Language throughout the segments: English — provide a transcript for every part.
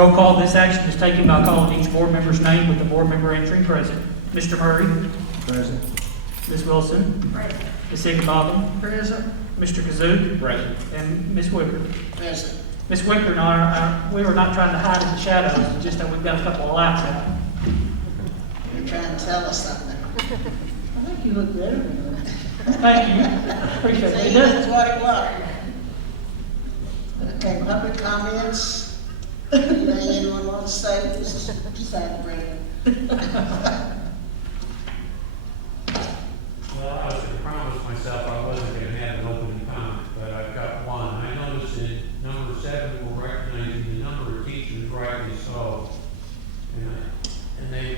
Roll call. This action is taken by calling each board member's name with the board member answering present. Mr. Murray. Present. Ms. Wilson. Present. Ms. Higginbotham. Present. Mr. Kazook. Present. And Ms. Wicker. Present. Ms. Wicker and I, we were not trying to hide in the shadows, it's just that we've got a couple of lights out. You're trying to tell us something. I think you look better than that. Thank you. Appreciate it. See, It that's does. what it was. Okay, public comments. Anything anyone wants to say? This is sad, Brandon. Well, I was going to promise myself I wasn't going to have an opening comment, but I've got one. I noticed that number 7 will recognize the number of teachers rightly so, and they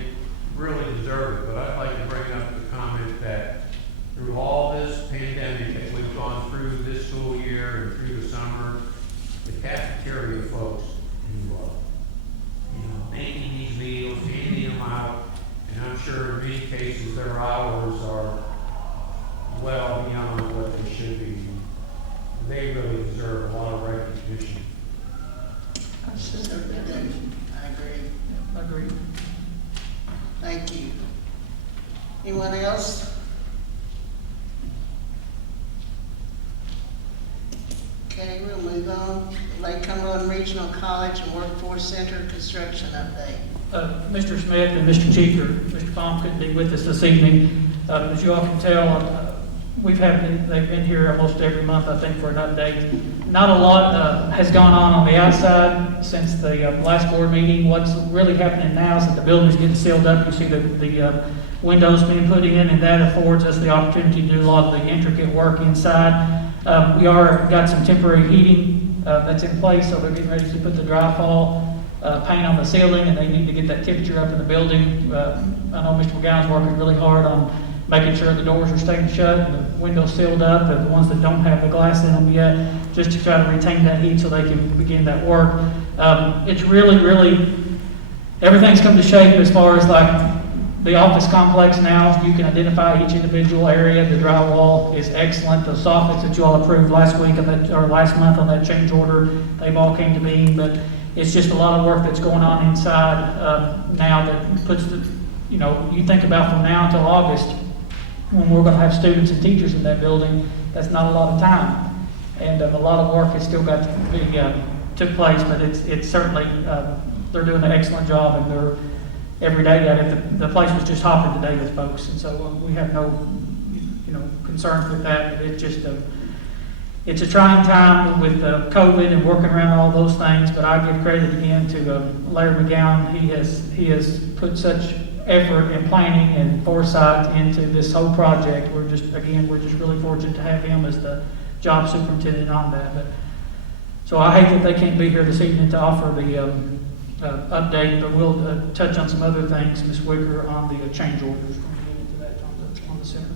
really deserve it. But I'd like to bring up the comment that through all this pandemic that we've gone through this school year and through the summer, the cafeteria folks making these meals, handing them out, and I'm sure in many cases their hours are well beyond what they should be. They really deserve a lot of recognition. I agree. Agreed. Thank you. Anyone else? Okay, we'll move on. Lake Cumberland Regional College and Workforce Center construction update. Mr. Smith and Mr. Cheeker, Mr. Baum couldn't be with us this evening. As you all can tell, they've been here almost every month, I think, for an update. Not a lot has gone on the outside since the last board meeting. What's really happening now is that the building's getting sealed up. You see the windows being put in, and that affords us the opportunity to do a lot of the intricate work inside. We got some temporary heating that's in place, so they're getting ready to put the dry fall paint on the ceiling, and they need to get that temperature up in the building. I know Mr. McGowan's working really hard on making sure the doors are staying shut and the windows sealed up, and the ones that don't have the glass in them yet, just to try to retain that heat so they can begin that work. It's really, everything's come to shape as far as like the office complex now. You can identify each individual area. The drywall is excellent. The soffits that you all approved last week or last month on that change order, they've all came to being, but it's just a lot of work that's going on inside now that puts you think about from now until August, when we're going to have students and teachers in that building, that's not a lot of time. And a lot of work has still got to be took place, but it's certainly, they're doing an excellent job, and they're every day at it. The place was just hopping today with folks, and so we have no concerns with that. But it's just it's a trying time with COVID and working around all those things, but I give credit again to Larry McGowan. He has put such effort and planning and foresight into this whole project. We're just really fortunate to have him as the job superintendent on that. But so I hate that they can't be here this evening to offer the update, but we'll touch on some other things, Ms. Wicker, on the change orders. We'll get into that on the center.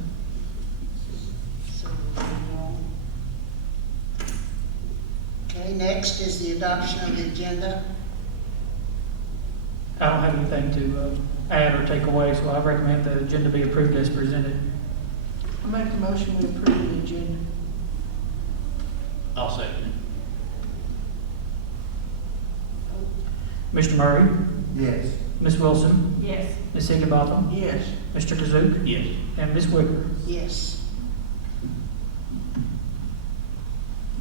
Okay, next is the adoption of the agenda. I don't have anything to add or take away, so I recommend the agenda be approved as presented. I make the motion we approve the agenda. I'll second Mr. Murray, it. Yes. Ms. Wilson, Yes. Ms. Higginbotham, Yes. Mr. Kazook, Yes. and Ms. Wicker. Yes.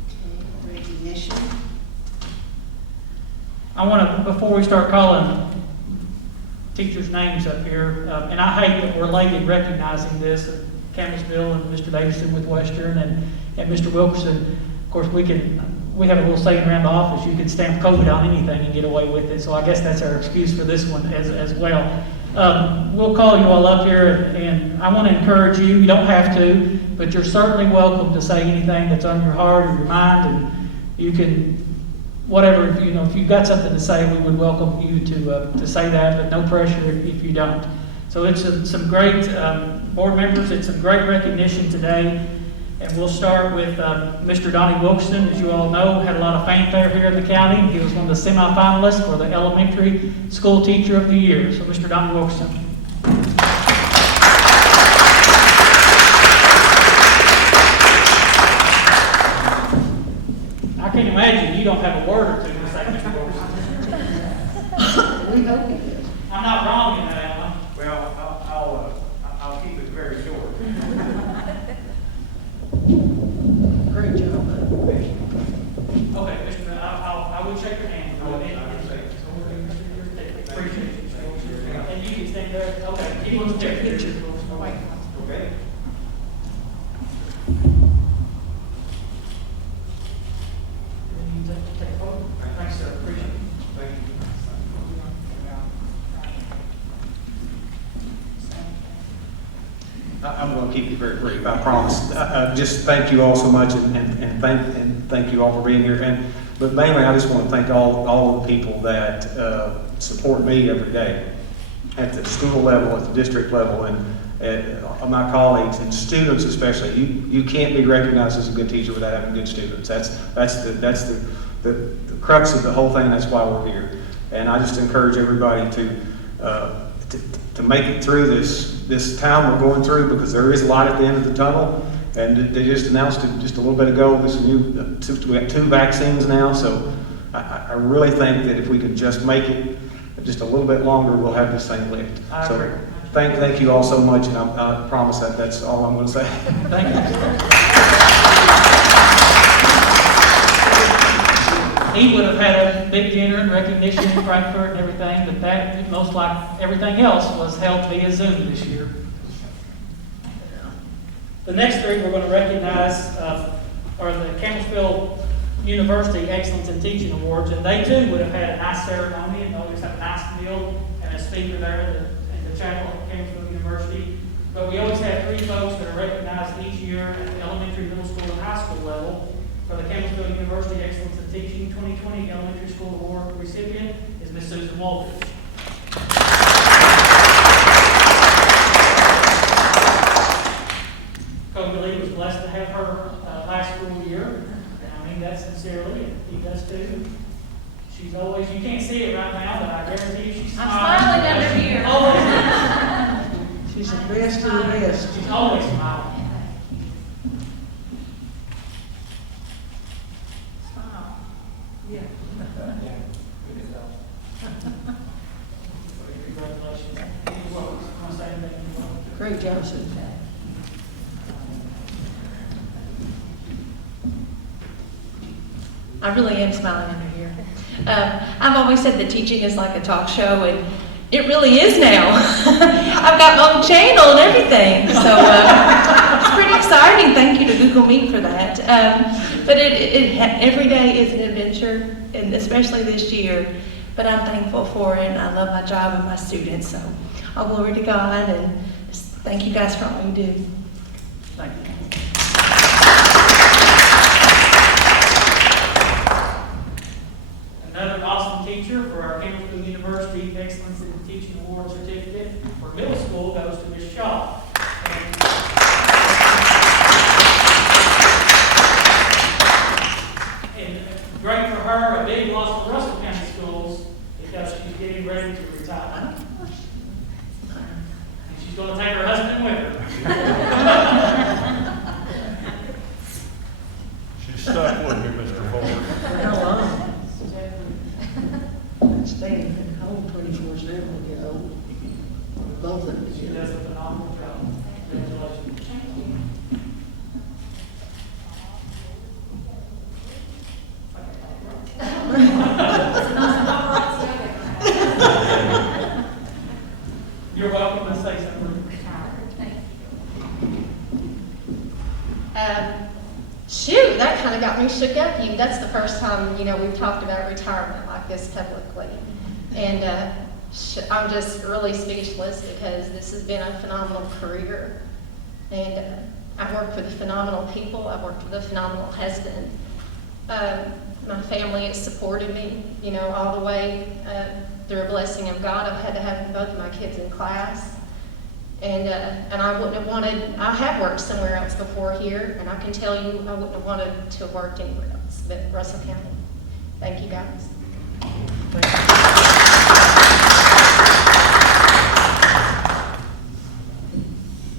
Okay, recognition. I want to, before we start calling teachers' names up here, and I hate that we're late in recognizing this, Camerasville and Mr. Davidson with Western and Mr. Wilkerson. Of course, we have a little saying around the office, you can stamp COVID on anything and get away with it, so I guess that's our excuse for this one as well. We'll call you all up here, and I want to encourage you, you don't have to, but you're certainly welcome to say anything that's on your heart or your mind, and you can, whatever, if you've got something to say, we would welcome you to say that, but no pressure if you don't. So it's some great board members, it's some great recognition today. And we'll start with Mr. Donnie Wilson. As you all know, had a lot of fanfare here in the county. He was one of the semifinalists for the Elementary School Teacher of the Year. So Mr. Donnie Wilson. I can't imagine you don't have a word or two to say, Mr. Wilson. I'm going to keep it very brief, I promise. Just thank you all so much, and thank you all for being here. But mainly, I just want to thank all the people that support me every day at the school level, at the district level, and my colleagues and students especially. You can't be recognized as a good teacher without having good students. That's the crux of the whole thing. That's why we're here. And I just encourage everybody to make it through this time we're going through, because there is a light at the end of the tunnel. And they just announced it just a little bit ago. This new, we have 2 vaccines now, so I really think that if we could just make it just a little bit longer, we'll have this thing licked. So thank you all so much, and I promise that's all I'm going to say. Thank you. He would have had a big dinner and recognition in Frankfurt and everything, but that, most like everything else, was held via Zoom this year. The next 3 we're going to recognize are the Camerasville University Excellence in Teaching Awards, and they too would have had a nice ceremony and always have a nice meal and a speaker there in the chapel at Camerasville University. But we always have 3 folks that are recognized each year at the elementary, middle school, and high school level. For the Campbell University Excellence in Teaching 2020 Elementary School Award recipient is Ms. Susan Walters. Coach Lee was blessed to have her last school year, and I mean that sincerely, and he does too. She's always, you can't see it right now, but I guarantee you she's smiling. I'm smiling under here. Always. She's the best of the best. She's always smiling. Yeah. Congratulations. You're welcome. Want to say anything? Great job, Susan. I really am smiling under here. I've always said that teaching is like a talk show, and it really is now. I've got my own channel and everything, so it's pretty exciting. Thank you to Google Meet for that. But every day is an adventure, and especially this year. But I'm thankful for it, and I love my job and my students. So all glory to God, and just thank you guys for all you do. Thank you. Another awesome teacher for our Campbell University Excellence in Teaching Award certificate for middle school goes to Ms. Shaw. And great for her, a big loss for Russell County Schools because she's getting ready to retire. And she's going to take her husband with her. She's stuck with you, Mr. Ford. For how long? Staying at home 24/7 will get old. Both of She you. does a phenomenal job. Congratulations. You're welcome to say something. Shoot, that kind of got me shook up. That's the first time, we've talked about retirement like this publicly. And I'm just really speechless because this has been a phenomenal career. And I've worked with phenomenal people. I've worked with a phenomenal husband. My family has supported me, all the way through a blessing of God. I've had to have both of my kids in class. And I wouldn't have wanted, I have worked somewhere else before here, and I can tell you I wouldn't have wanted to have worked anywhere else but Russell County. Thank you, guys.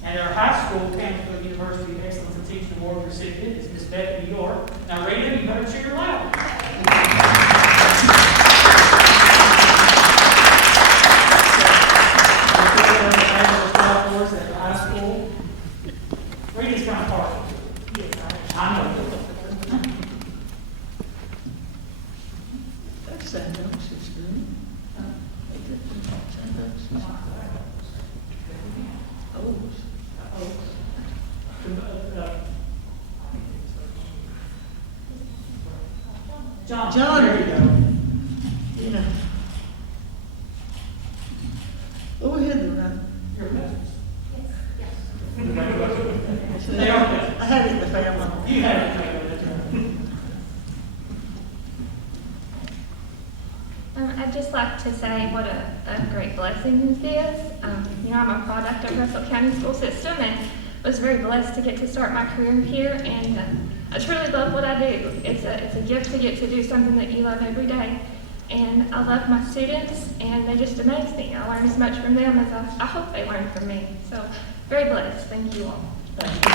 And our high school Campbell University Excellence in Teaching Award recipient is Miss Bethany York. Now, Rita, you better cheer loud. At high school. Rita's kind of partial. I know. That's sandbox is good. John, there you go. Yeah. Go ahead, then. Your message. Yes. had it in the family. You had it, that's right. I'd just like to say what a great blessing this is. I'm a product of Russell County school system and was very blessed to get to start my career here. And I truly love what I do. It's a gift to get to do something that you love every day. And I love my students, and they just amaze me. I learn as much from them as I hope they learn from me. So, very blessed. Thank you all. Thank you.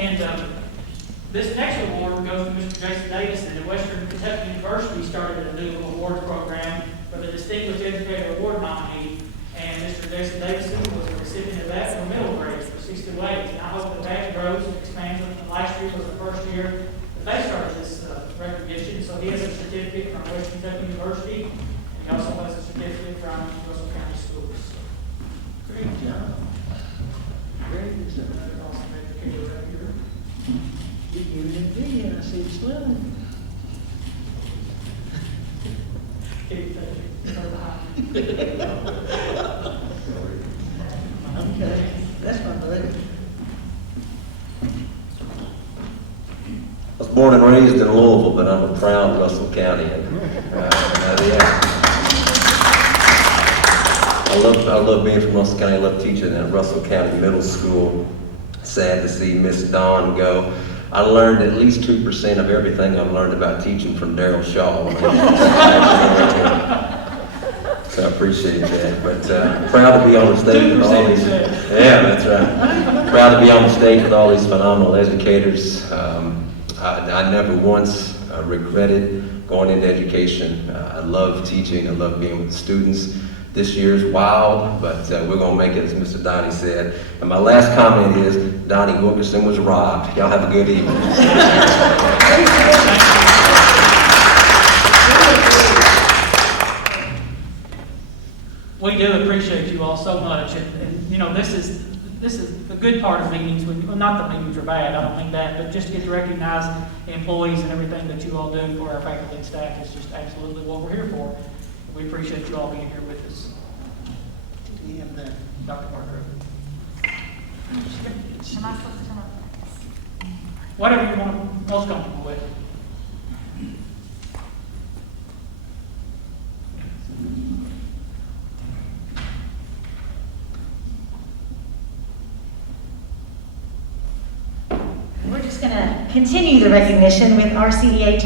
And this next award goes to Mr. Jason Davison. At Western Kentucky University started a new award program for the Distinguished Educator Award nominee. And Mr. Jason Davison was the recipient of that for middle grades for 6 to 8. And I hope the batch grows and expands. Last year was the first year that they started this recognition. So he has a certificate from Western Kentucky University, and he also has a certificate from Russell County Schools. Great job. Great job. Awesome educator right here. Get you in the and I see you smiling. Okay, that's my buddy. I was born and raised in Louisville, but I'm a proud Russell County. I love being from Russell County. I love teaching at Russell County Middle School. Sad to see Miss Dawn go. I learned at least 2% of everything I've learned about teaching from Daryl Shaw. So I appreciate that. But proud to be on the stage with all these. Yeah, that's right. Proud to be on the stage with all these phenomenal educators. I never once regretted going into education. I love teaching. I love being with the students. This year's wild, but we're going to make it, as Mr. Donnie said. And my last comment is, Donnie Wilson was robbed. Y'all have a good evening. We do appreciate you all so much, and this is the good part of meetings. Well, not that meetings are bad, I don't mean that, but just to get to recognize the employees and everything that you all do for our faculty and staff is just absolutely what we're here for. We appreciate you all being here with us. Do you have that? Dr. Parker. Am I supposed to come up? Whatever you want, most comfortable with. We're just going to continue the recognition with RCEA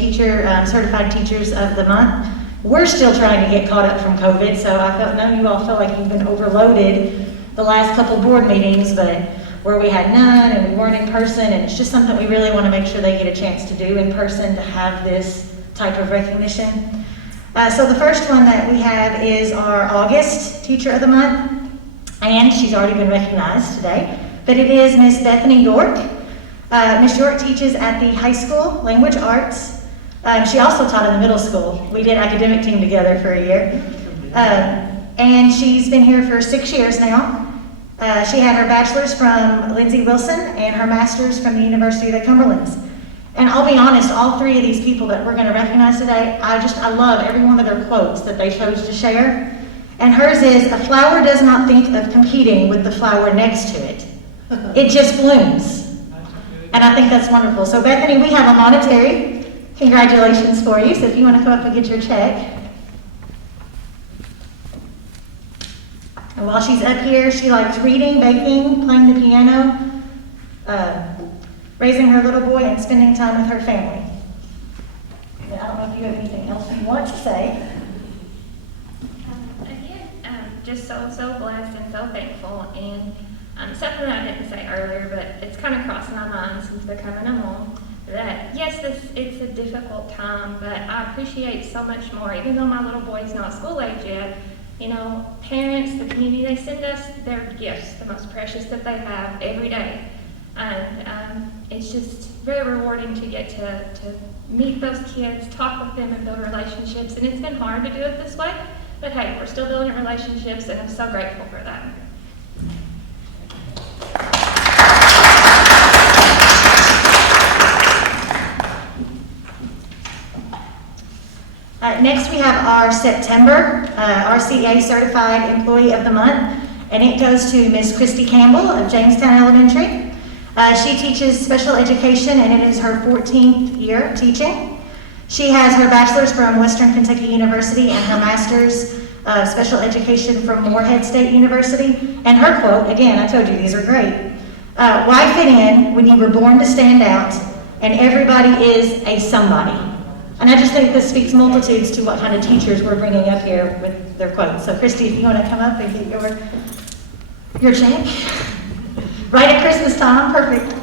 Certified Teachers of the Month. We're still trying to get caught up from COVID, so none of you all feel like you've been overloaded the last couple board meetings, but where we had none and we weren't in person, and it's just something we really want to make sure they get a chance to do in person, to have this type of recognition. So the first one that we have is our August Teacher of the Month, and she's already been recognized today, but it is Miss Bethany York. Miss York teaches at the high school, language arts. She also taught in the middle school. We did academic team together for a year. And she's been here for 6 years now. She had her bachelor's from Lindsay Wilson and her master's from the University of the Cumberlands. And I'll be honest, all three of these people that we're going to recognize today, I love every one of their quotes that they chose to share. And hers is, "A flower does not think of competing with the flower next to it. It just blooms." And I think that's wonderful. So Bethany, we have a monetary congratulations for you. So if you want to come up and get your check. And while she's up here, she likes reading, baking, playing the piano, raising her little boy, and spending time with her family. And I don't know if you have anything else you want to say. Again, just so blessed and so thankful, and something that I didn't say earlier, but it's kind of crossed my mind since becoming a mom, that yes, it's a difficult time, but I appreciate so much more, even though my little boy's not school age yet. Parents, the community, they send us their gifts, the most precious that they have every day. And it's just very rewarding to get to meet those kids, talk with them, and build relationships. And it's been hard to do it this way, but hey, we're still building relationships, and I'm so grateful for that. Next, we have our September RCA Certified Employee of the Month, and it goes to Miss Christy Campbell of Jamestown Elementary. She teaches special education, and it is her 14th year teaching. She has her bachelor's from Western Kentucky University and her master's of special education from Morehead State University. And her quote, again, I told you these are great. Why fit in when you were born to stand out, and everybody is a somebody? And I just think this speaks multitudes to what kind of teachers we're bringing up here with their quotes. So Christy, if you want to come up and get your check. Right at Christmas time, perfect.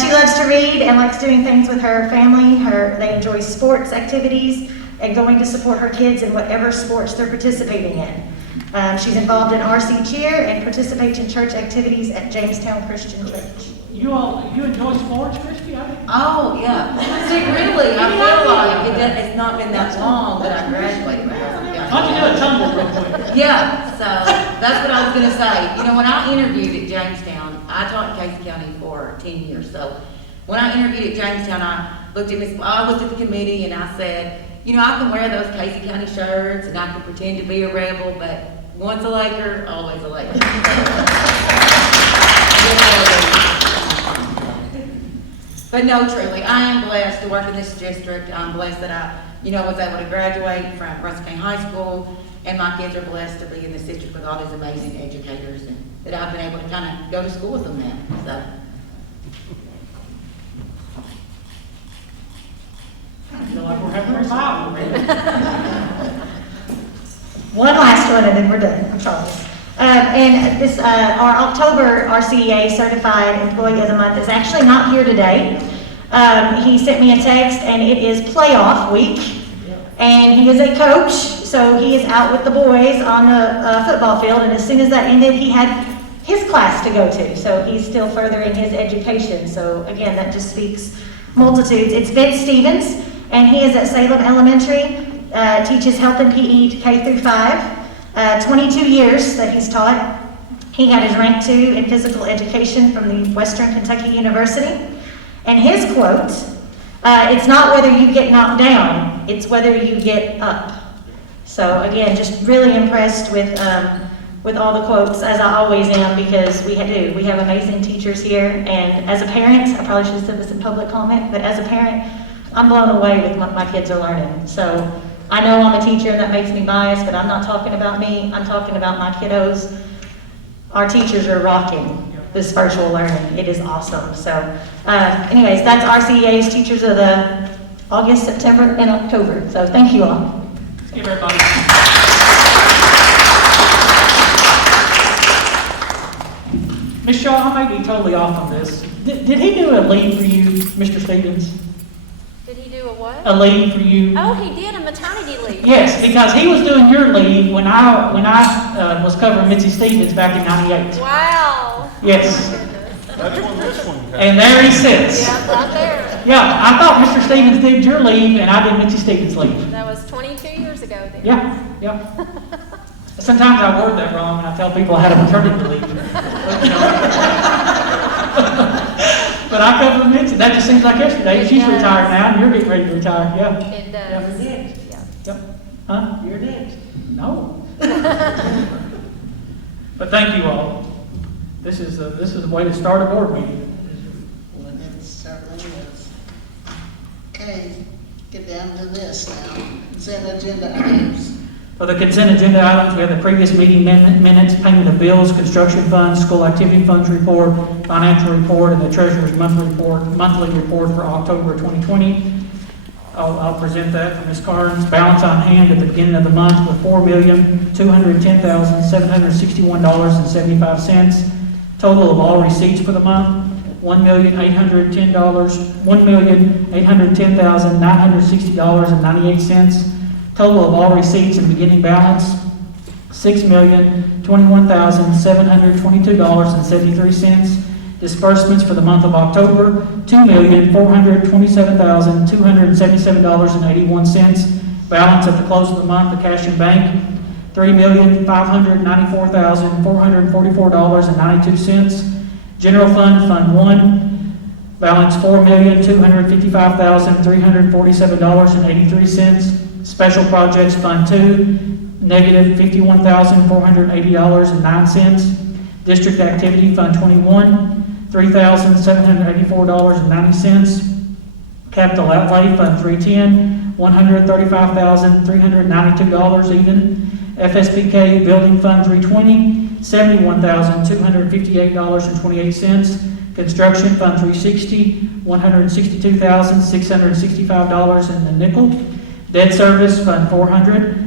She loves to read and likes doing things with her family. They enjoy sports activities and going to support her kids in whatever sports they're participating in. She's involved in RC cheer and participates in church activities at Jamestown Christian Church. You enjoy sports, Christy? Oh, yeah. See, really, I feel like it's not been that long that I graduated. Why don't you do a tumble real quick? Yeah, so that's what I was gonna say. You know, when I interviewed at Jamestown, I taught in Casey County for 10 years. So when I interviewed at Jamestown, I looked at the committee and I said, you know, I can wear those Casey County shirts and I can pretend to be a rebel, but once a Laker, always a Laker. But no, truly, I am blessed to work in this district. I'm blessed that I, was able to graduate from Russell County High School, and my kids are blessed to be in this district with all these amazing educators, and that I've been able to kind of go to school with them now. So. I feel like we're having a revival. One last one and then we're done, I promise. And this, our October RCEA Certified Employee of the Month is actually not here today. He sent me a text and it is playoff week. And he is a coach, so he is out with the boys on the football field, and as soon as that ended, he had his class to go to. So he's still furthering his education. So again, that just speaks multitudes. It's Vince Stevens, and he is at Salem Elementary, teaches health and PE to K through 5. 22 years that he's taught. He had his rank 2 in physical education from the Western Kentucky University. And his quote, it's not whether you get knocked down, it's whether you get up. So again, just really impressed with all the quotes, as I always am, because we have amazing teachers here. And as a parent, I probably should have said this in public comment, but as a parent, I'm blown away with what my kids are learning. So I know I'm a teacher and that makes me biased, but I'm not talking about me, I'm talking about my kiddos. Our teachers are rocking this virtual learning. It is awesome. So anyways, that's RCEA's Teachers of the August, September, and October. So thank you all. Let's give everybody. Ms. Shaw, I may be totally off on this. Did he do a leave for you, Mr. Stevens? Did he do a what? A leave for you? Oh, he did, a maternity leave. Yes, because he was doing your leave when I was covering Mitzi Stevens back in '98. Wow. Yes. That's when this one came. And there he sits. Yeah, right there. Yeah, I thought Mr. Stevens did your leave and I did Mitzi Stevens' leave. That was 22 years ago then. Yeah. Sometimes I word that wrong and I tell people I had a maternity leave. But I covered Mitzi. That just seems like yesterday. She's retired now and you're getting ready to retire. Yeah. It does. Yep. Yeah. Yep. Huh? You're next. No. But thank you all. This is a way to start a board meeting. Well, it certainly is. Okay, get down to this now. Consent agenda items. For the consent agenda items, we have the previous meeting minutes, payment of bills, construction funds, school activity funds report, financial report, and the treasurer's monthly report for October 2020. I'll present that from Ms. Carnes. Balance on hand at the beginning of the month was $4,210,761.75. Total of all receipts for the month, $1,810,960.98. Total of all receipts and beginning balance, $6,021,722.73. Disbursements for the month of October, $2,427,277.81. Balance at the close of the month, the cash in bank, $3,594,444.92. General fund, Fund 1, balance $4,255,347.83. Special projects, Fund 2, negative $51,480.09. District Activity Fund 21, $3,784.90. Capital Outlay Fund 310, $135,392 even. FSBK Building Fund 320, $71,258.28. Construction Fund 360, $162,665 and a nickel. Debt Service Fund 400,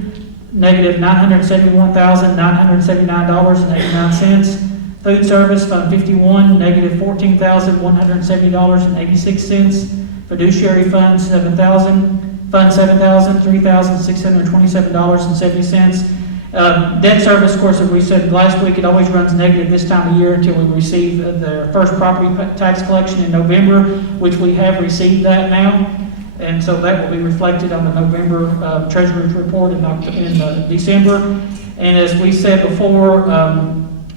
negative $971,979.89. Food Service Fund 51, negative $14,170.86. Fiduciary Fund 7,000, Fund 7,000, $3,627.70. Debt service, of course, as we said last week, it always runs negative this time of year until we receive the first property tax collection in November, which we have received that now. And so that will be reflected on the November Treasurer's report in December. And as we said before,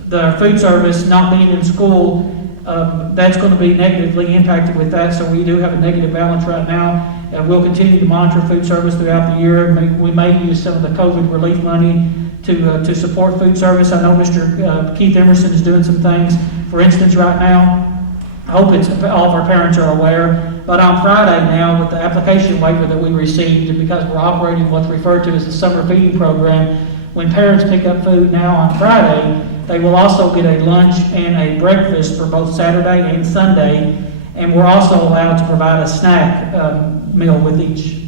the food service not being in school, that's going to be negatively impacted with that. So we do have a negative balance right now. And we'll continue to monitor food service throughout the year. We may use some of the COVID relief money to support food service. I know Mr. Keith Emerson is doing some things. For instance, right now, I hope all of our parents are aware, but on Friday now, with the application waiver that we received, and because we're operating what's referred to as the summer feeding program, when parents pick up food now on Friday, they will also get a lunch and a breakfast for both Saturday and Sunday, and we're also allowed to provide a snack meal with each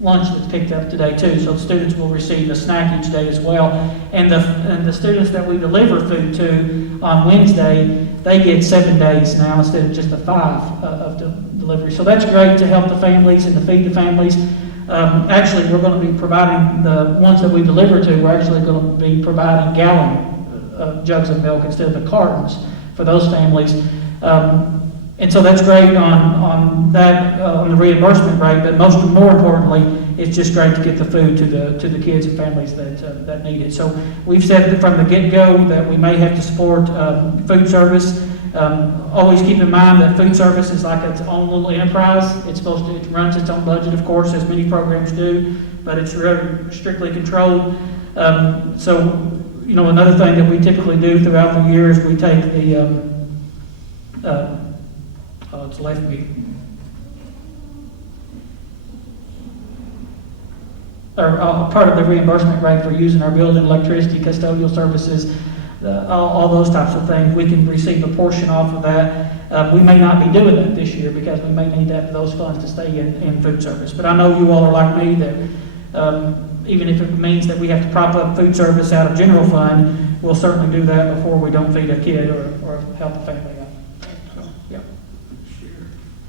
lunch that's picked up today too. So the students will receive a snack each day as well. And the students that we deliver food to on Wednesday, they get 7 days now instead of just the 5 of delivery. So that's great to help the families and to feed the families. Actually, we're going to be providing the ones that we deliver to, we're actually going to be providing gallon jugs of milk instead of the cartons for those families. And so that's great on the reimbursement rate, but more importantly, it's just great to get the food to the kids and families that need it. So we've said that from the get-go that we may have to support food service. Always keep in mind that food service is like its own little enterprise. It runs its own budget, of course, as many programs do, but it's very strictly controlled. So, another thing that we typically do throughout the year is we take it's left me. Part of the reimbursement rate for using our building, electricity, custodial services, all those types of things, we can receive a portion off of that. We may not be doing that this year because we may need those funds to stay in food service. But I know you all are like me that even if it means that we have to prop up food service out of general fund, we'll certainly do that before we don't feed a kid or help a family out. Yeah.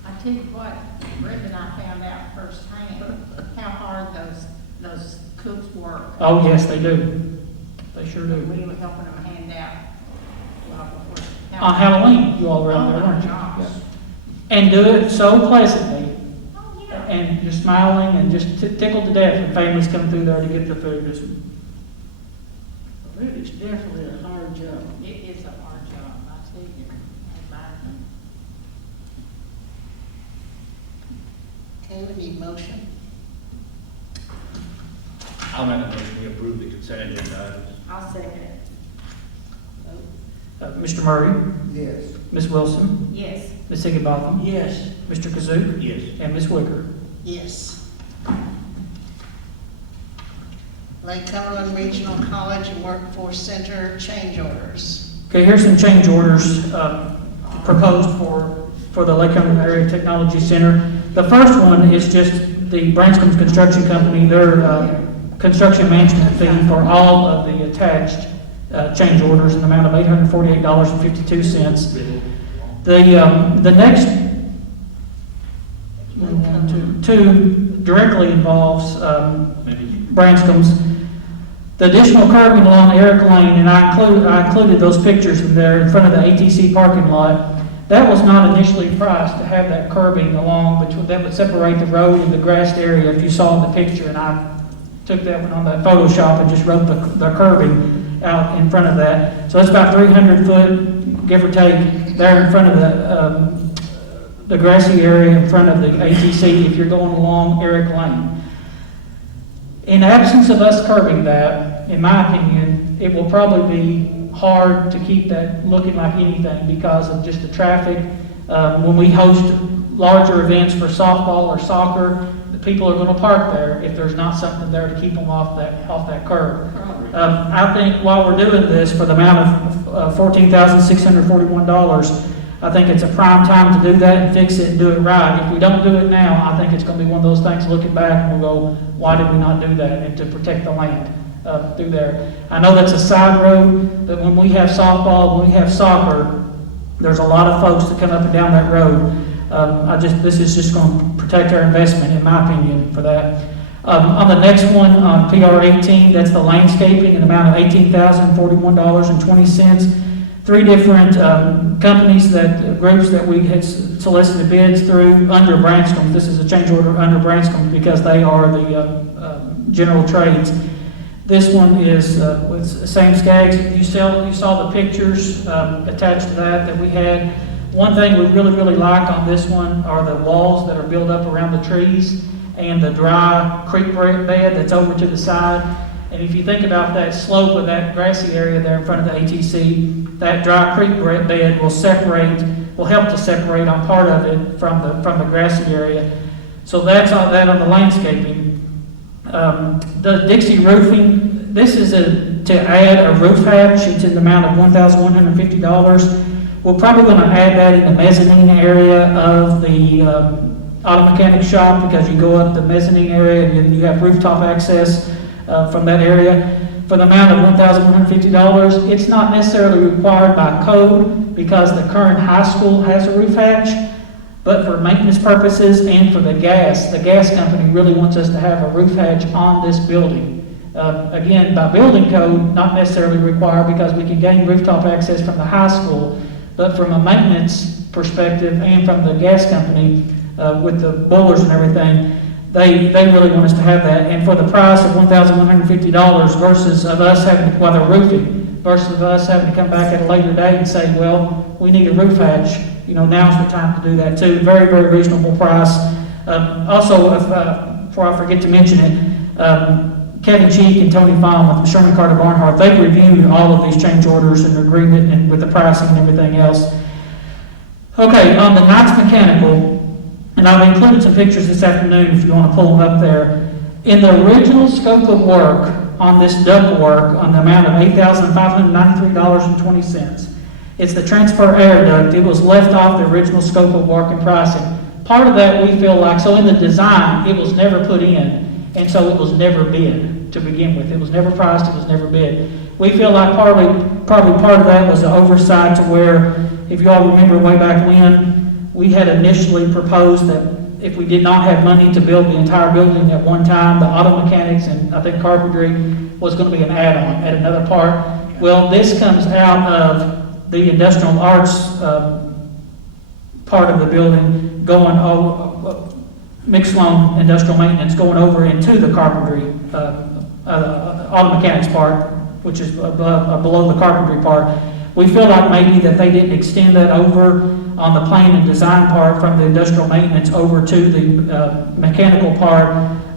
I tell you what, Brenda and I found out firsthand how hard those cooks work. Oh, yes, they do. They sure do. We were helping them hand out. On Halloween, you all were out there, weren't you? Yeah. And do it so pleasantly. Oh, yeah. And just smiling and just tickled to death when families come through there to get the food. It's definitely a hard job. It is a hard job, I tell you. Okay, we need motion. I'll make a motion, we approve the consent agenda items. I'll second it. Mr. Murray, Yes. Ms. Wilson, Yes. Ms. Higginbotham, Yes. Mr. Kazook, Yes. and Ms. Wicker. Yes. Lake Cumberland Regional College and Workforce Center change orders. Okay, here's some change orders proposed for the Lake Cumberland Area Technology Center. The first one is just the Branscom's Construction Company, their construction management fee for all of the attached change orders in the amount of $848.52. The next two directly involves Branscom's. The additional curbing along Eric Lane, and I included those pictures in there in front of the ATC parking lot. That was not initially priced to have that curbing along, that would separate the road and the grassed area, if you saw in the picture, and I took that one on that Photoshop and just wrote the curbing out in front of that. So it's about 300 foot, give or take, there in front of the grassy area in front of the ATC if you're going along Eric Lane. In absence of us curbing that, in my opinion, it will probably be hard to keep that looking like anything because of just the traffic. When we host larger events for softball or soccer, the people are going to park there if there's not something there to keep them off that curb. I think while we're doing this for the amount of $14,641, I think it's a prime time to do that and fix it and do it right. If we don't do it now, I think it's going to be one of those things looking back and we'll go, why did we not do that? And to protect the land through there. I know that's a side road, but when we have softball, when we have soccer, there's a lot of folks that come up and down that road. This is just going to protect our investment, in my opinion, for that. On the next one, on PR 18, that's the landscaping, an amount of $18,041.20. 3 different companies, groups that we had solicited bids through under Branscombe. This is a change order under Branscombe because they are the general trades. This one is with Sam Skaggs. You saw the pictures attached to that we had. One thing we really, really like on this one are the walls that are built up around the trees and the dry creek bed that's over to the side. And if you think about that slope of that grassy area there in front of the ATC, that dry creek bed will help to separate on part of it from the grassy area. So that's all that on the landscaping. The Dixie roofing, this is to add a roof hatch. It's in the amount of $1,150. We're probably going to add that in the mezzanine area of the auto mechanic shop because you go up the mezzanine area and you have rooftop access from that area. For the amount of $1,150, it's not necessarily required by code because the current high school has a roof hatch, but for maintenance purposes and for the gas company really wants us to have a roof hatch on this building. Again, by building code, not necessarily required because we can gain rooftop access from the high school, but from a maintenance perspective and from the gas company with the boilers and everything, they really want us to have that. And for the price of $1,150 versus of us having to, while they're roofing, versus of us having to come back at a later date and say, well, we need a roof hatch, now's the time to do that too. Very, very reasonable price. Also, before I forget to mention it, Kevin Cheek and Tony Fahm with Sherman Carter Barnhart, they reviewed all of these change orders and agreement and with the pricing and everything else. Okay, on the Knights Mechanical, and I've included some pictures this afternoon if you want to pull them up there. In the original scope of work on this duct work on the amount of $8,593.20, it's the transfer air duct. It was left off the original scope of work and pricing. Part of that we feel like, so in the design, it was never put in, and so it was never bid to begin with. It was never priced, it was never bid. We feel like probably part of that was the oversight to where, if you all remember way back when, we had initially proposed that if we did not have money to build the entire building at one time, the auto mechanics and I think carpentry was going to be an add-on at another part. Well, this comes out of the industrial arts part of the building going over, mixed loan industrial maintenance going over into the carpentry, auto mechanics part, which is below the carpentry part. We feel like maybe that they didn't extend that over on the plan and design part from the industrial maintenance over to the mechanical part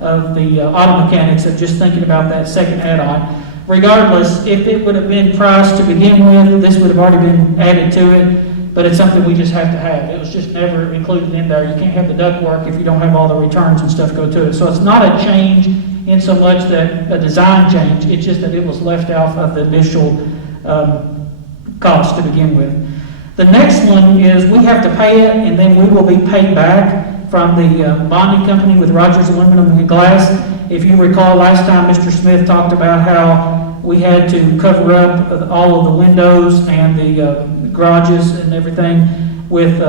of the auto mechanics of just thinking about that second add-on. Regardless, if it would have been priced to begin with, this would have already been added to it, but it's something we just have to have. It was just never included in there. You can't have the duct work if you don't have all the returns and stuff go to it. So it's not a change in so much that a design change, it's just that it was left out of the initial cost to begin with. The next one is we have to pay it and then we will be paid back from the bonding company with Rogers Aluminum and Glass. If you recall last time Mr. Smith talked about how we had to cover up all of the windows and the garages and everything with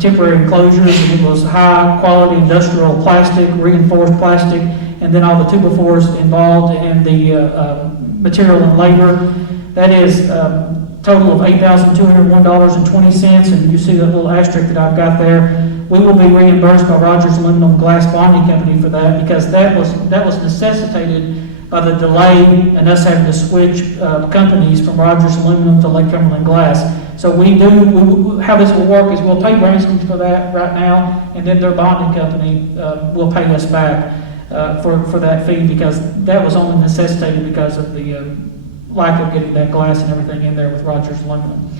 temporary enclosures, and it was high quality industrial plastic, reinforced plastic, and then all the 2x4s involved and the material and labor. That is total of $8,201.20, and you see that little asterisk that I've got there. We will be reimbursed by Rogers Aluminum Glass Bonding Company for that because that was necessitated by the delay and us having to switch companies from Rogers Aluminum to Lake Cumberland Glass. So how this will work is we'll pay Branscombe for that right now, and then their bonding company will pay us back. for that fee, because that was only necessitated because of the lack of getting that glass and everything in there with Rogers Aluminum.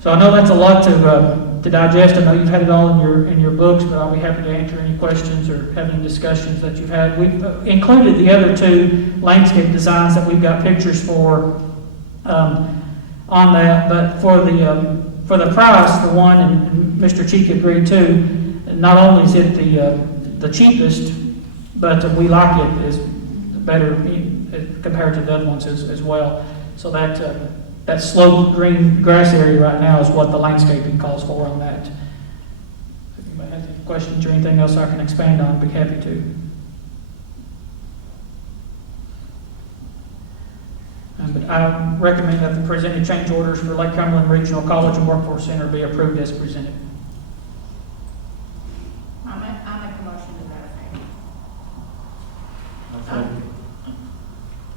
So I know that's a lot to digest. I know you've had it all in your books, but I'll be happy to answer any questions or have any discussions that you've had. We've included the other two landscape designs that we've got pictures for on that, but for the price, the one, and Mr. Cheek agreed too, not only is it the cheapest, but we like it as better compared to the other ones as well. So that sloped green grass area right now is what the landscaping calls for on that. If anybody has any questions or anything else I can expand on, I'd be happy to. But I recommend that the presented change orders for Lake Cumberland Regional College and Workforce Center be approved as presented. I make a motion to that effect.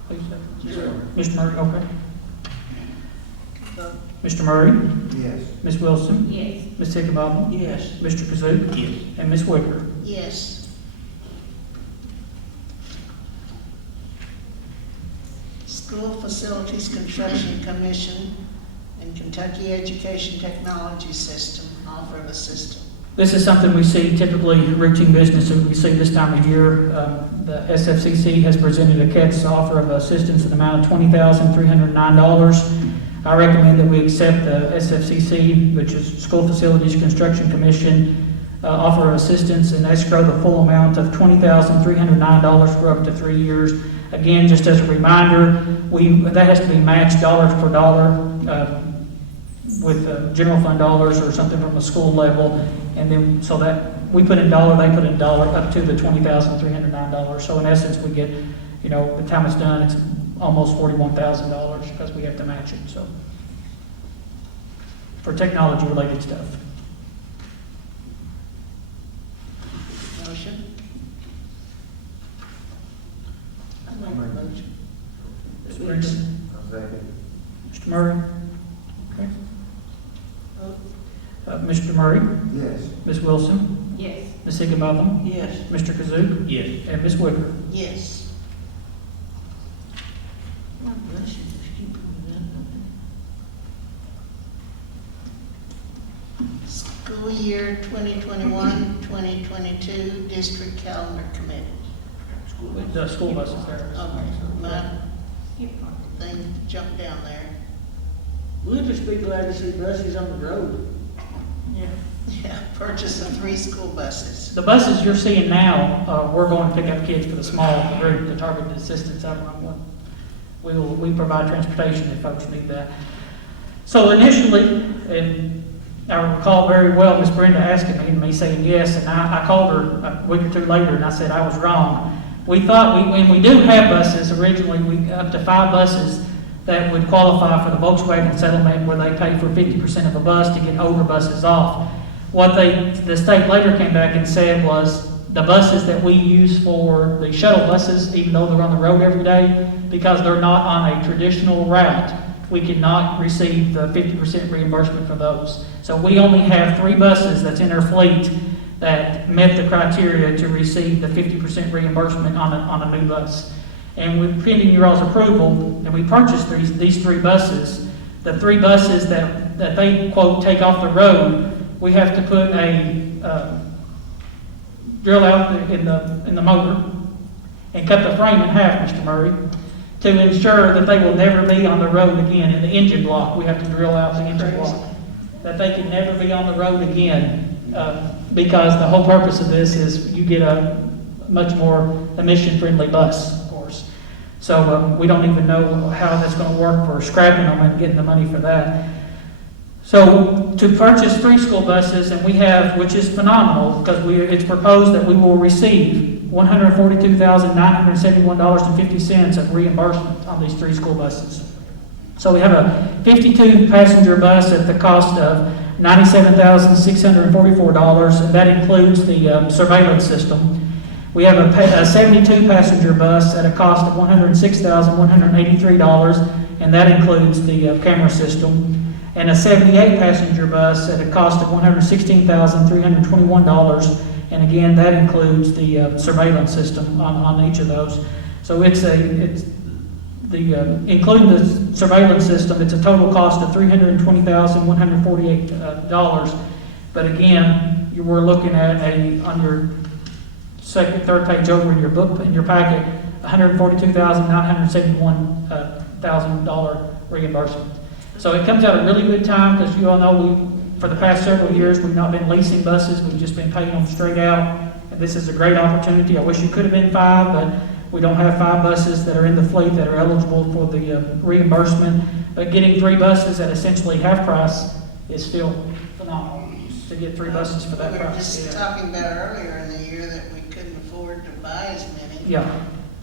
Please, Sure. Mr. Murray, okay. Mr. Murray? Yes. Ms. Wilson? Yes. Ms. Hickenbottom? Yes. Mr. Kazook? Yes. And Ms. Wicker? Yes. School Facilities Construction Commission and Kentucky Education Technology System offer of assistance. This is something we see typically routine business that we see this time of year. The SFCC has presented a CATS offer of assistance in the amount of $20,309. I recommend that we accept the SFCC, which is School Facilities Construction Commission, offer of assistance and escrow the full amount of $20,309 for up to 3 years. Again, just as a reminder, that has to be matched dollar for dollar with general fund dollars or something from a school level, and then so that we put in dollar, they put in dollar up to the $20,309. So in essence, we get, the time it's done, it's almost $41,000 because we have to match it. So for technology-related stuff. Motion? I make a motion. Ms. Brenda? Mr. Murray? Okay. Mr. Murray? Yes. Ms. Wilson? Yes. Ms. Higginbotham? Yes. Mr. Kazook? Yes. And Ms. Wicker? Yes. My bless you, just keep doing that. School year 2021-2022 District Calendar Committee. The school buses there. Okay, my thing jumped down there. We'll just be glad to see buses on the road. Yeah, purchase of 3 school buses. The buses you're seeing now, we're going to pick up kids for the small group, the targeted assistance outreach one. We provide transportation if folks need that. So initially, and I recall very well Miss Brenda asking me and me saying yes, and I called her a week or two later and I said I was wrong. We thought, when we do have buses, originally up to 5 buses that would qualify for the Volkswagen settlement where they pay for 50% of a bus to get older buses off. What the state later came back and said was the buses that we use for the shuttle buses, even though they're on the road every day, because they're not on a traditional route, we cannot receive the 50% reimbursement for those. So we only have 3 buses that's in our fleet that met the criteria to receive the 50% reimbursement on a new bus. And with pending your all's approval, and we purchased these 3 buses, the 3 buses that they, quote, take off the road, we have to put a drill out in the motor and cut the frame in half, Mr. Murray, to ensure that they will never be on the road again. In the engine block, we have to drill out the engine block, that they can never be on the road again, because the whole purpose of this is you get a much more emission-friendly bus. So we don't even know how that's going to work for scrapping them and getting the money for that. So to purchase 3 school buses, and we have, which is phenomenal, because it's proposed that we will receive $142,971.50 of reimbursement on these 3 school buses. So we have a 52-passenger bus at the cost of $97,644, and that includes the surveillance system. We have a 72-passenger bus at a cost of $106,183, and that includes the camera system. And a 78-passenger bus at a cost of $116,321, And again, that includes the surveillance system on each of those. So including the surveillance system, it's a total cost of $320,148. But again, we're looking at on your third page over in your book, in your packet, $142,971 reimbursement. So it comes at a really good time, because you all know for the past several years, we've not been leasing buses, we've just been paying them straight out. And this is a great opportunity. I wish it could have been 5, but we don't have 5 buses that are in the fleet that are eligible for the reimbursement. But getting 3 buses at essentially half price is still phenomenal, to get 3 buses for that We were price. just talking about earlier in the year that we couldn't afford to buy as many. Yeah.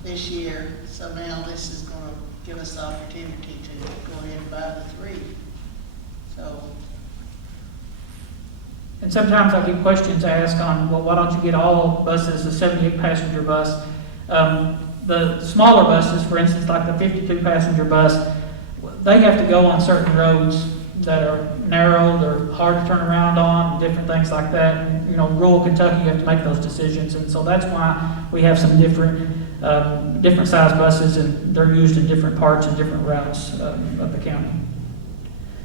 This year, so now this is gonna give us the opportunity to go ahead and buy the 3. So, And sometimes I get questions asked on, well, why don't you get all buses, a 78-passenger bus? The smaller buses, for instance, like the 52-passenger bus, they have to go on certain roads that are narrow, they're hard to turn around on, and different things like that. And, rural Kentucky, you have to make those decisions, and so that's why we have some different size buses, and they're used in different parts and different routes of the county.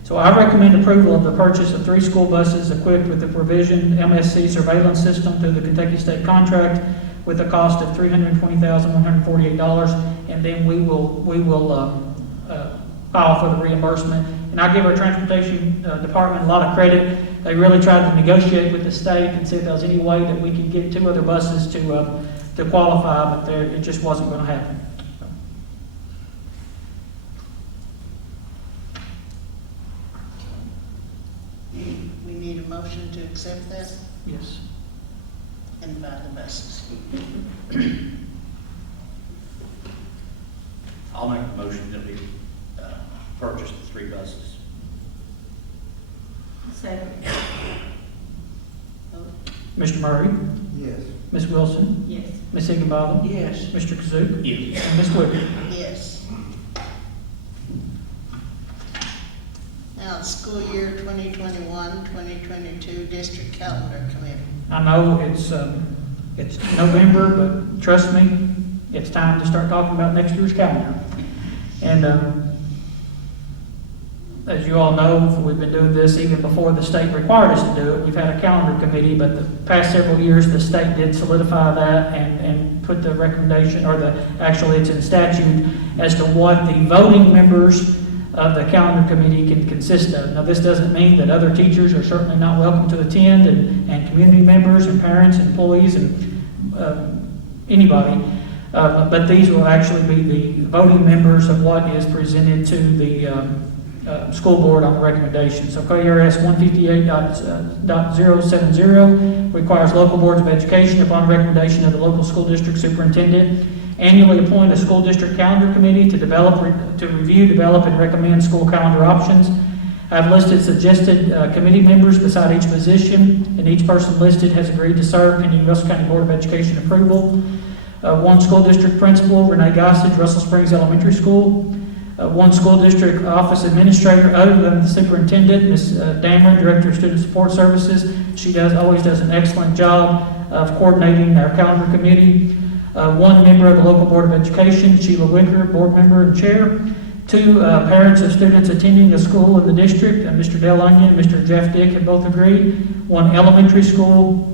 So I recommend approval of the purchase of 3 school buses equipped with the provision MSC surveillance system through the Kentucky State contract with a cost of $320,148, and then we will file for the reimbursement. And I give our transportation department a lot of credit. They really tried to negotiate with the state and see if there was any way that we could get 2 other buses to qualify, but it just wasn't going to happen. we need a motion to accept that Yes. and buy the buses. I'll make a motion that we purchase the 3 buses. Second. Mr. Murray? Yes. Ms. Wilson? Yes. Ms. Higginbotham? Yes. Mr. Kazook? Yes. And Ms. Whitaker? Yes. Now, it's school year 2021-2022 district calendar committee. I know it's November, but trust me, it's time to start talking about next year's calendar. And as you all know, we've been doing this even before the state required us to do it. We've had a calendar committee, but the past several years, the state did solidify that and put the recommendation, or actually it's in statute, as to what the voting members of the calendar committee can consist of. Now, this doesn't mean that other teachers are certainly not welcome to attend, and community members and parents, employees, and anybody. But these will actually be the voting members of what is presented to the school board on the recommendation. So KRS 158.070 requires local boards of education, upon recommendation of the local school district superintendent, annually appoint a school district calendar committee to review, develop, and recommend school calendar options. I've listed suggested committee members beside each position, and each person listed has agreed to serve pending Russell County Board of Education approval. 1 school district principal, Renee Gossage, Russell Springs Elementary School. 1 school district office administrator other than the superintendent, Ms. Dameron, Director of Student Support Services. She always does an excellent job of coordinating our calendar committee. 1 member of the local Board of Education, Sheila Wicker, board member and chair. 2 parents of students attending a school in the district, Mr. Dale Onion and Mr. Jeff Dick have both agreed. 1 elementary school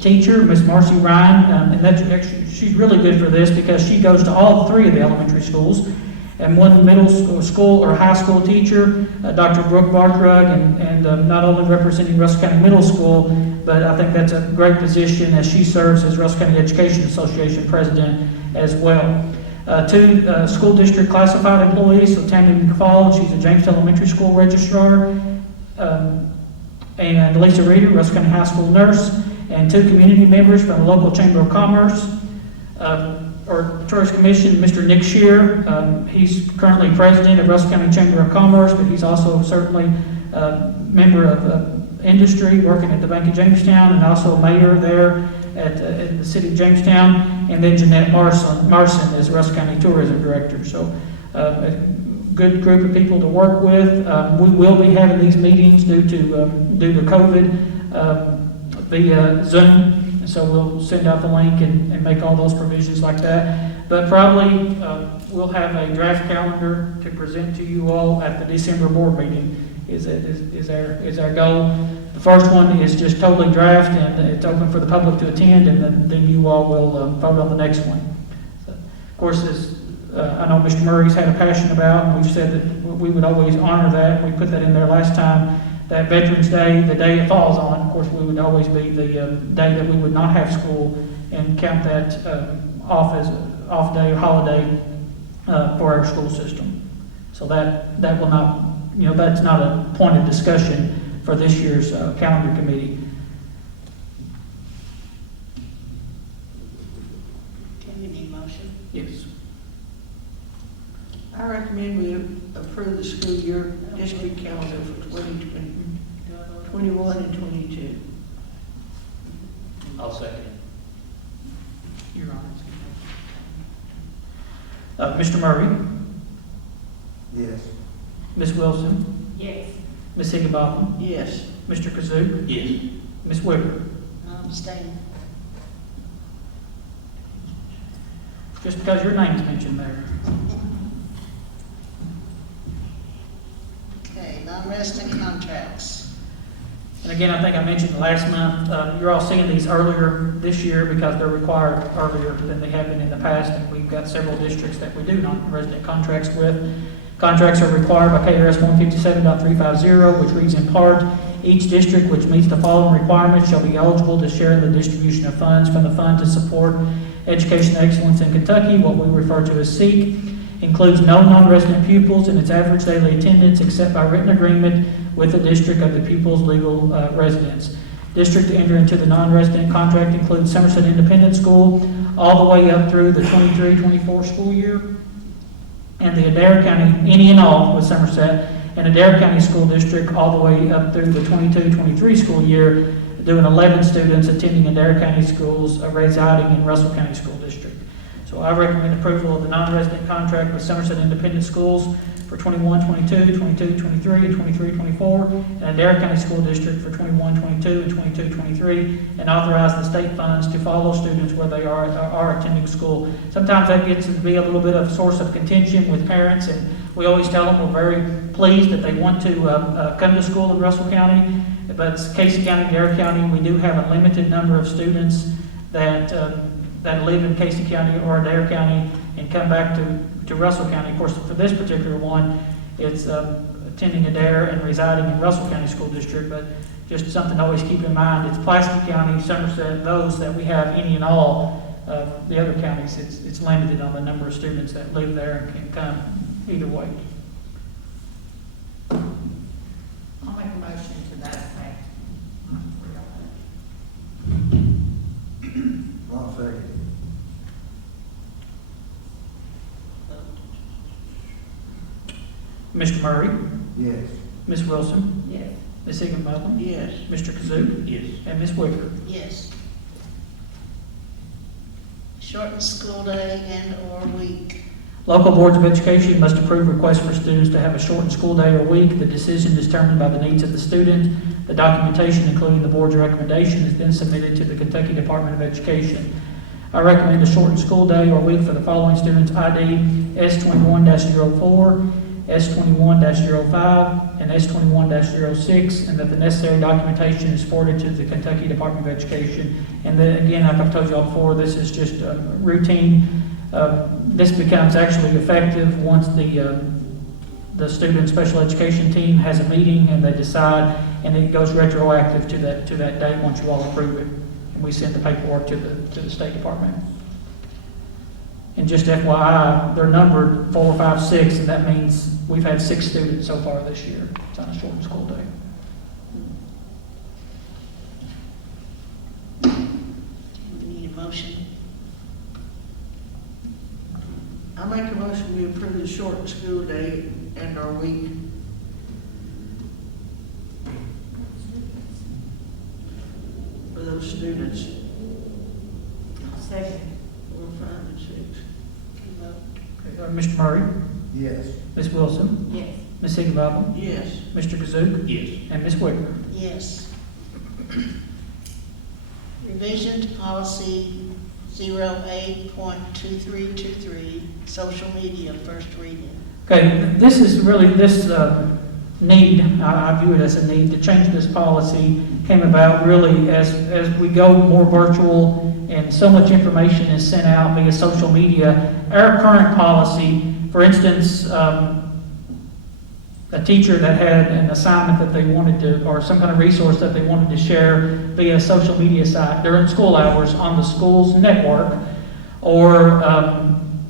teacher, Ms. Marcy Ryan, and that's actually, she's really good for this because she goes to all 3 of the elementary schools. And 1 middle school or high school teacher, Dr. Brooke Barkrug, and not only representing Russell County Middle School, but I think that's a great position as she serves as Russell County Education Association president as well. 2 school district classified employees, so Tammy McFall, she's a Jamestown Elementary School registrar, and Lisa Reeder, Russell County High School nurse, and 2 community members from the local Chamber of Commerce, or Tourist Commission, Mr. Nick Shear. He's currently president of Russell County Chamber of Commerce, but he's also certainly a member of industry, working at the Bank of Jamestown, and also mayor there at the city of Jamestown. And then Jeanette Marson is Russell County Tourism Director. So a good group of people to work with. We will be having these meetings due to COVID via Zoom. so we'll send out the link and make all those provisions like that. But probably, we'll have a draft calendar to present to you all at the December board meeting, is our goal. The first one is just totally draft, and it's open for the public to attend, and then you all will vote on the next one. So, of course, as I know Mr. Murray's had a passion about, and we've said that we would always honor that. We put that in there last time, that Veterans Day, the day it falls on, of course, we would always be the day that we would not have school, and count that off as an off day or holiday for our school system. So that will not, that's not a point of discussion for this year's calendar committee. Okay, we need a motion. Yes. I recommend we approve the school year district calendar for 2021 and 22. I'll second it. You're on. Mr. Murray, Yes. Ms. Wilson, Yes. Ms. Higginbotham, Yes. Mr. Kazook, Yes. Ms. Whipper. Abstain. Just because your name's mentioned there. Okay, non-resident contracts. And again, I think I mentioned last month, you're all seeing these earlier this year because they're required earlier than they have been in the past, and we've got several districts that we do non-resident contracts with. Contracts are required by KRS 157.350, which reads in part, each district which meets the following requirements shall be eligible to share in the distribution of funds from the Fund to Support Education Excellence in Kentucky, what we refer to as SEEK, includes no non-resident pupils in its average daily attendance except by written agreement with the district of the pupil's legal residence. District to enter into the non-resident contract includes Somerset Independent School all the way up through the 23-24 school year, and the Adair County, any and all with Somerset, and Adair County School District all the way up through the 22-23 school year, doing 11 students attending Adair County schools residing in Russell County School District. So I recommend approval of the non-resident contract with Somerset Independent Schools for 21-22, 22-23, and 23-24, and Adair County School District for 21-22 and 22-23, and authorize the state funds to follow students where they are attending school. Sometimes that gets to be a little bit of a source of contention with parents, and we always tell them we're very pleased that they want to come to school in Russell County, but it's Casey County, Adair County, we do have a limited number of students that live in Casey County or Adair County and come back to Russell County. Of course, for this particular one, it's attending Adair and residing in Russell County School District, but just something to always keep in mind. It's Pulaski County, Somerset, those that we have any and all. The other counties, it's limited on the number of students that live there and can come either way. I'll make a motion to that effect. I'll second. Mr. Murray, Yes. Ms. Wilson, Yes. Ms. Higginbotham, Yes. Mr. Kazook, Yes. and Ms. Whipper. Yes. Shortened school day and/or week. Local boards of education must approve requests for students to have a shortened school day or week. The decision is determined by the needs of the student. The documentation, including the board's recommendation, is then submitted to the Kentucky Department of Education. I recommend a shortened school day or week for the following students: ID S21-04, S21-05, and S21-06, and that the necessary documentation is forwarded to the Kentucky Department of Education. And then again, like I've told you all before, this is just routine. This becomes actually effective once the student special education team has a meeting and they decide, and it goes retroactive to that date once you all approve it. And we send the paperwork to the State Department. And just FYI, they're numbered 4, 5, 6, and that means we've had 6 students so far this year. It's on a shortened school day. We need a motion. I make a motion we approve the shortened school day and our week. For those students. Second. 4, 5, and 6. Mr. Murray, Yes. Ms. Wilson, Yes. Ms. Higginbotham, Yes. Mr. Kazook, Yes. and Ms. Whipper. Yes. Revision to policy 08.2323, social media, first reading. Okay, this is really, this need, I view it as a need to change this policy, came about really as we go more virtual and so much information is sent out via social media. Our current policy, for instance, a teacher that had an assignment that they wanted to, or some kind of resource that they wanted to share via a social media site during school hours on the school's network, or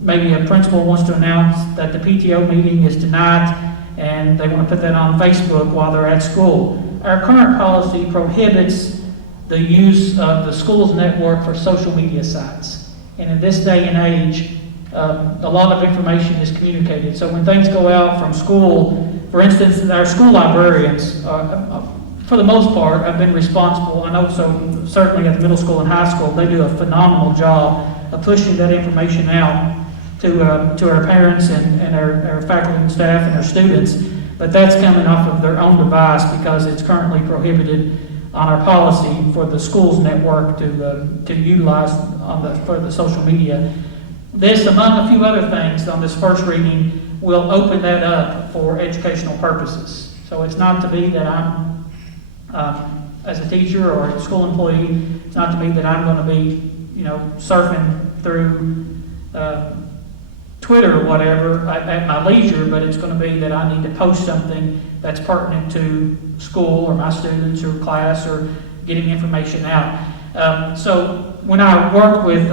maybe a principal wants to announce that the PTO meeting is tonight and they want to put that on Facebook while they're at school. Our current policy prohibits the use of the school's network for social media sites. And in this day and age, a lot of information is communicated. So when things go out from school, for instance, our school librarians, for the most part, have been responsible. I know so certainly at the middle school and high school, they do a phenomenal job of pushing that information out to our parents and our faculty and staff and our students. But that's coming off of their own device because it's currently prohibited on our policy for the school's network to utilize for the social media. This, among a few other things on this first reading, will open that up for educational purposes. So it's not to be that I'm, as a teacher or a school employee, it's not to be that I'm going to be, surfing through Twitter or whatever at my leisure, but it's going to be that I need to post something that's pertinent to school or my students or class or getting information out. So when I worked with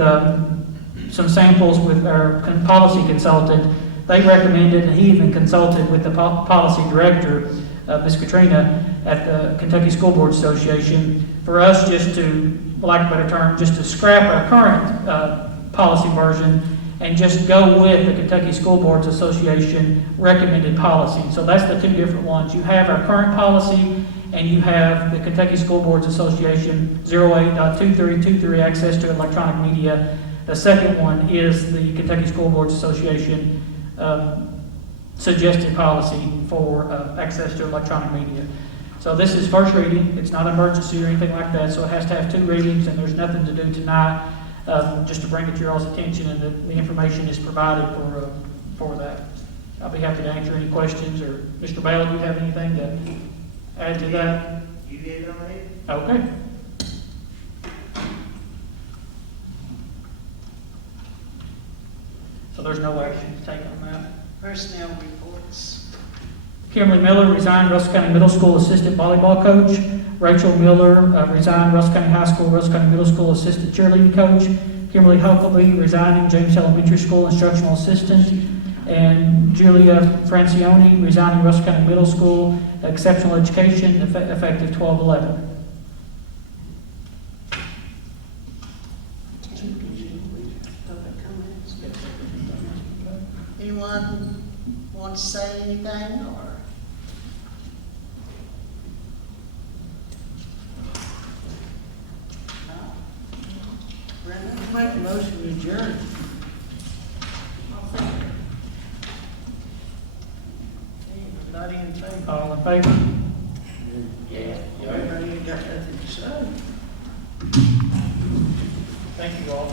some samples with our policy consultant, they recommended, and he even consulted with the policy director, Ms. Katrina, at the Kentucky School Board Association, for us just to, for lack of a better term, just to scrap our current policy version and just go with the Kentucky School Boards Association recommended policy. So that's the two different ones. You have our current policy and you have the Kentucky School Boards Association 08.2323 access to electronic media. The second one is the Kentucky School Boards Association suggested policy for access to electronic media. So this is first reading. It's not an emergency or anything like that, so it has to have two readings, and there's nothing to do tonight, just to bring it to your all's attention, and the information is provided for that. I'll be happy to answer any questions, or Mr. Bailey, do you have anything to add to that? You hit it on the head. Okay. So there's no action to take on that. Personnel reports. Kimberly Miller resigned, Russell County Middle School Assistant Volleyball Coach. Rachel Miller resigned, Russell County High School, Russell County Middle School Assistant Cheerleading Coach. Kimberly Huckleby resigning, James Elementary School Instructional Assistant. And Julia Francione resigning, Russell County Middle School Exceptional Education, effective 12/11. Anyone want to say anything, or? No? Brenda? Make a motion to adjourn. Everybody in favor? All in favor? Yeah. Everybody ain't got nothing to say. Thank you all.